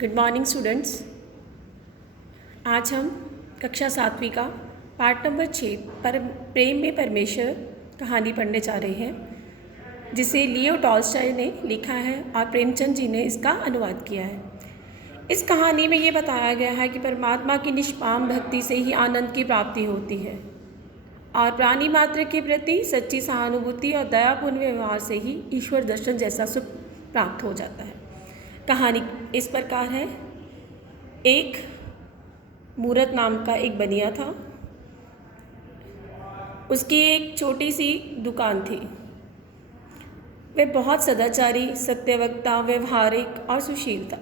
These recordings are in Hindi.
Good morning students. आज हम कक्षा 7वीं का पार्ट नंबर 6 पर प्रेम में परमेश्वर कहानी पढ़ने जा रहे हैं, जिसे लियो टॉल्स्टॉय ने लिखा है और प्रेमचंद जी ने इसका अनुवाद किया है। इस कहानी में ये बताया गया है कि परमात्मा की निष्काम भक्ति से ही आनंद की प्राप्ति होती है और प्राणी मात्र के प्रति सच्ची सहानुभूति और दयापूर्ण व्यवहार से ही ईश्वर दर्शन जैसा सुख प्राप्त हो जाता है। कहानी इस प्रकार है। एक मूरत नाम का एक बनिया था। उसकी एक छोटी सी दुकान थी। वह बहुत सदाचारी, सत्यवक्ता, व्यवहारिक और सुशील था।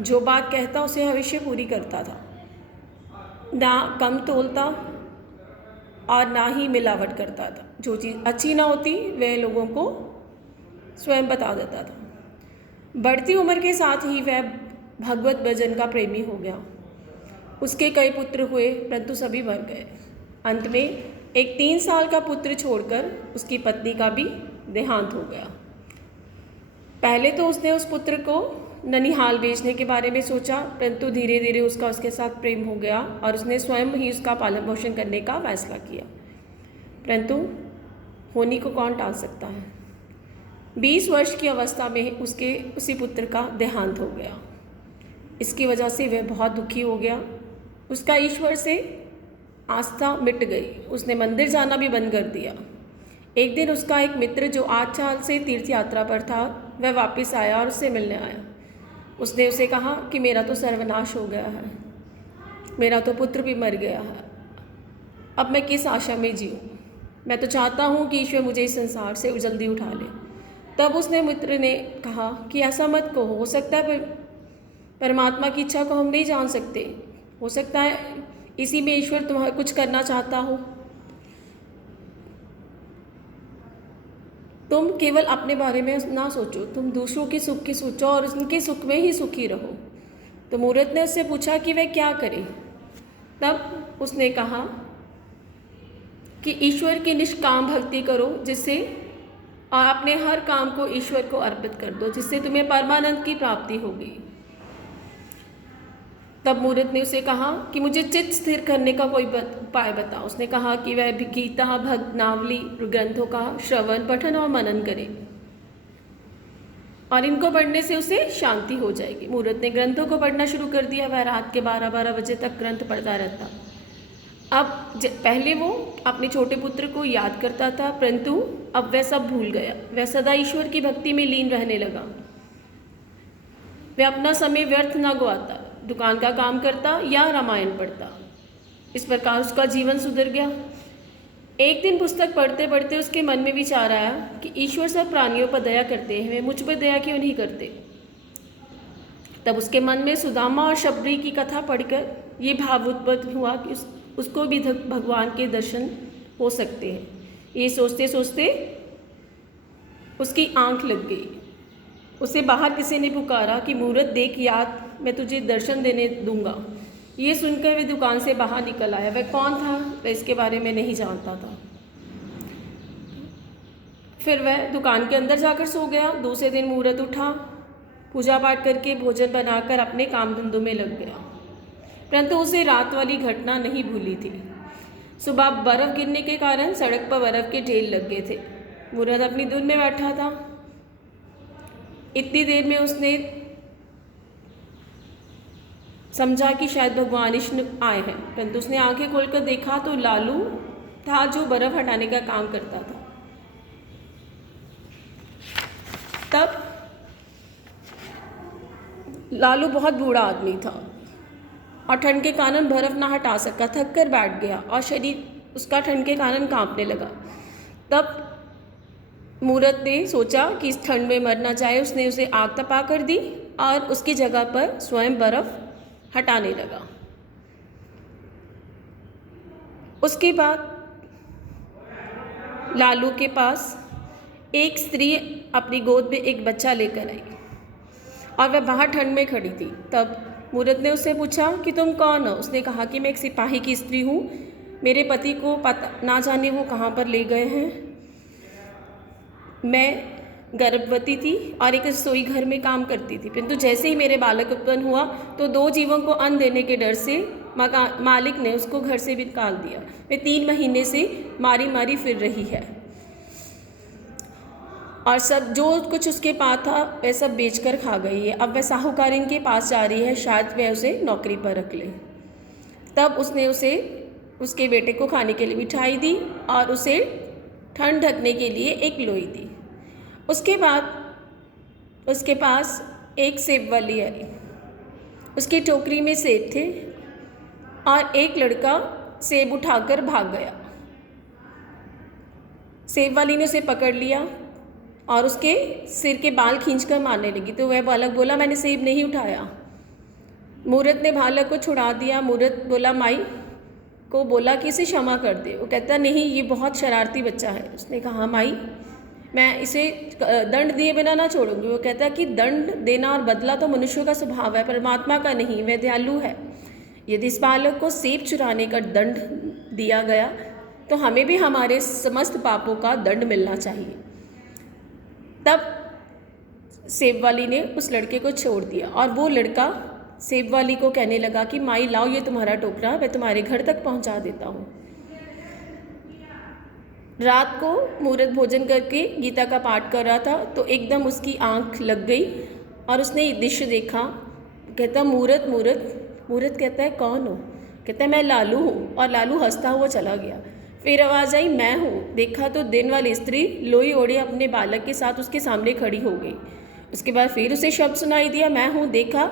जो बात कहता उसे हमेशा पूरी करता था, ना कम तोलता और ना ही मिलावट करता था। जो चीज़ अच्छी ना होती वह लोगों को स्वयं बता देता था। बढ़ती उम्र के साथ ही वह भगवत भजन का प्रेमी हो गया। उसके कई पुत्र हुए, परंतु सभी मर गए। अंत में एक 3 साल का पुत्र छोड़कर उसकी पत्नी का भी देहांत हो गया। पहले तो उसने उस पुत्र को ननिहाल भेजने के बारे में सोचा, परंतु धीरे धीरे उसके साथ प्रेम हो गया और उसने स्वयं ही उसका पालन पोषण करने का फैसला किया। परंतु होनी को कौन टाल सकता है। 20 वर्ष की अवस्था में उसी पुत्र का देहांत हो गया। इसकी वजह से वह बहुत दुखी हो गया। उसका ईश्वर से आस्था मिट गई। उसने मंदिर जाना भी बंद कर दिया। एक दिन उसका एक मित्र जो 8 साल से तीर्थ यात्रा पर था, वह वापस आया और उससे मिलने आया। उसने उसे कहा कि मेरा तो सर्वनाश हो गया है, मेरा तो पुत्र भी मर गया है, अब मैं किस आशा में जीऊँ। मैं तो चाहता हूँ कि ईश्वर मुझे इस संसार से जल्दी उठा ले। तब उसने मित्र ने कहा कि ऐसा मत कहो, हो सकता है परमात्मा की इच्छा को हम नहीं जान सकते। हो सकता है इसी में ईश्वर तुम्हें कुछ करना चाहता हो। तुम केवल अपने बारे में ना सोचो, तुम दूसरों के सुख की सोचो और उनके सुख में ही सुखी रहो। तो मूरत ने उससे पूछा कि वह क्या करे। तब उसने कहा कि ईश्वर की निष्काम भक्ति करो, जिससे और अपने हर काम को ईश्वर को अर्पित कर दो, जिससे तुम्हें परमानंद की प्राप्ति होगी। तब मूरत ने उसे कहा कि मुझे चित्त स्थिर करने का कोई उपाय बता। उसने कहा कि वह गीता, भगवनावली ग्रंथों का श्रवण, पठन और मनन करे और इनको पढ़ने से उसे शांति हो जाएगी। मूरत ने ग्रंथों को पढ़ना शुरू कर दिया। वह रात के 12-12 बजे तक ग्रंथ पढ़ता रहता। अब पहले वो अपने छोटे पुत्र को याद करता था, परंतु अब वह सब भूल गया। वह सदा ईश्वर की भक्ति में लीन रहने लगा। वह अपना समय व्यर्थ ना गवाता, दुकान का काम करता या रामायण पढ़ता। इस प्रकार उसका जीवन सुधर गया। एक दिन पुस्तक पढ़ते पढ़ते उसके मन में विचार आया कि ईश्वर सब प्राणियों पर दया करते हैं, वे मुझ पर दया क्यों नहीं करते। तब उसके मन में सुदामा और शबरी की कथा पढ़कर ये भाव उत्पन्न हुआ कि उसको भी भगवान के दर्शन हो सकते हैं। ये सोचते सोचते उसकी आंख लग गई। उसे बाहर किसी ने पुकारा कि मूरत देख, याद मैं तुझे दर्शन देने दूंगा। ये सुनकर वह दुकान से बाहर निकल आया। वह कौन था वह इसके बारे में नहीं जानता था। फिर वह दुकान के अंदर जाकर सो गया। दूसरे दिन मूरत उठा, पूजा पाठ करके भोजन बनाकर अपने काम धंधों में लग गया, परंतु उसे रात वाली घटना नहीं भूली थी। सुबह बर्फ़ गिरने के कारण सड़क पर बर्फ़ के ढेर लग गए थे। मूरत अपनी धुन में बैठा था। इतनी देर में उसने समझा कि शायद भगवान कृष्ण आए हैं, परंतु उसने आंखें खोलकर देखा तो लालू था, जो बर्फ़ हटाने का काम करता था। तब लालू बहुत बूढ़ा आदमी था और ठंड के कारण बर्फ़ ना हटा सका, थक कर बैठ गया और शरीर उसका ठंड के कारण कांपने लगा। तब मूरत ने सोचा कि इस ठंड में मर ना जाए। उसने उसे आग तपा कर दी और उसकी जगह पर स्वयं बर्फ़ हटाने लगा। उसके बाद लालू के पास एक स्त्री अपनी गोद में एक बच्चा लेकर आई और वह बाहर ठंड में खड़ी थी। तब मूरत ने उससे पूछा कि तुम कौन हो। उसने कहा कि मैं एक सिपाही की स्त्री हूँ, मेरे पति को पता ना जाने वो कहाँ पर ले गए हैं। मैं गर्भवती थी और एक रसोई घर में काम करती थी। परंतु जैसे ही मेरे बालक उत्पन्न हुआ तो 2 जीवों को अन्न देने के डर से मालिक ने उसको घर से भी निकाल दिया। वह 3 महीने से मारी मारी फिर रही है और सब जो कुछ उसके पास था वह सब बेचकर खा गई है। अब वह साहूकारिन के पास जा रही है, शायद वह उसे नौकरी पर रख ले। तब उसने उसे उसके बेटे को खाने के लिए मिठाई दी और उसे ठंड ढकने के लिए एक लोई दी। उसके बाद उसके पास एक सेब वाली आई। उसकी टोकरी में सेब थे और एक लड़का सेब उठाकर भाग गया। सेब वाली ने उसे पकड़ लिया और उसके सिर के बाल खींचकर मारने लगी। तो वह बालक बोला, मैंने सेब नहीं उठाया। मूर्त ने बालक को छुड़ा दिया। मूर्त बोला, माई को बोला कि इसे क्षमा कर दे। वो कहता, नहीं, ये बहुत शरारती बच्चा है। उसने कहा, माई मैं इसे दंड दिए बिना ना छोड़ूंगी। वो कहता कि दंड देना और बदला तो मनुष्यों का स्वभाव है, परमात्मा का नहीं। वह दयालु है। यदि इस बालक को सेब चुराने का दंड दिया गया तो हमें भी हमारे समस्त पापों का दंड मिलना चाहिए। तब सेब वाली ने उस लड़के को छोड़ दिया और वो लड़का सेब वाली को कहने लगा कि माई लाओ, ये तुम्हारा टोकरा, मैं तुम्हारे घर तक पहुंचा देता हूँ। रात को मूर्त भोजन करके गीता का पाठ कर रहा था तो एकदम उसकी आंख लग गई और उसने दृश्य देखा। कहता, मूर्त मूर्त। मूर्त कहता है, कौन हो? कहता है, मैं लालू हूँ। और लालू हंसता हुआ चला गया। फिर आवाज़ आई, मैं हूँ। देखा तो दिन वाली स्त्री लोई ओढ़े अपने बालक के साथ उसके सामने खड़ी हो गई। उसके बाद फिर उसे शब्द सुनाई दिया, मैं हूँ। देखा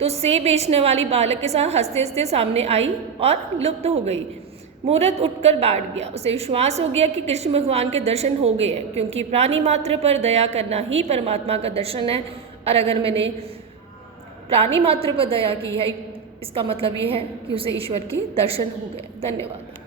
तो सेब बेचने वाली बालक के साथ हंसते हंसते सामने आई और लुप्त हो गई। मूर्त उठकर बैठ गया। उसे विश्वास हो गया कि कृष्ण भगवान के दर्शन हो गए हैं, क्योंकि प्राणी मात्र पर दया करना ही परमात्मा का दर्शन है। और अगर मैंने प्राणी मात्र पर दया की है, इसका मतलब ये है कि उसे ईश्वर के दर्शन हो गए। धन्यवाद।